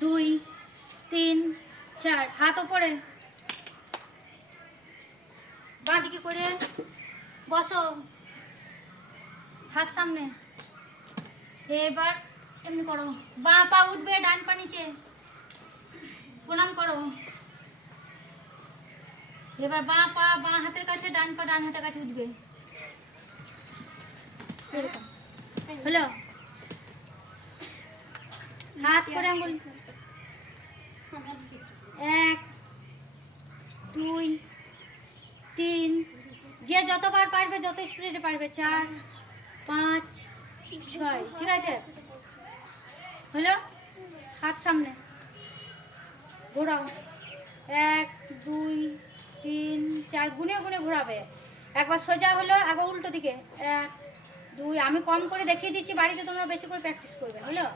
2 3 4 হাত উপরে বাঁ দিকে করে বসো হাত সামনে এবার এমনি করো বাঁ পা উঠবে ডান পা নিচে প্রণাম করো এবার বাঁ পা বাঁ হাতের কাছে ডান পা ডান হাতের কাছে উঠবে হলো হাত করে আঙ্গুল 1 2 3 যে যতবার পারবে যত স্পিডে পারবে 4 5 6 ঠিক আছে হলো হাত সামনে ঘোরাও 1 2 3 4 গুনে গুনে ঘোরাবে একবার সোজা হলো একবার উল্টো দিকে 1 2 আমি কম করে দেখিয়ে দিচ্ছি বাড়িতে তোমরা বেশি করে প্র্যাকটিস করবে হলো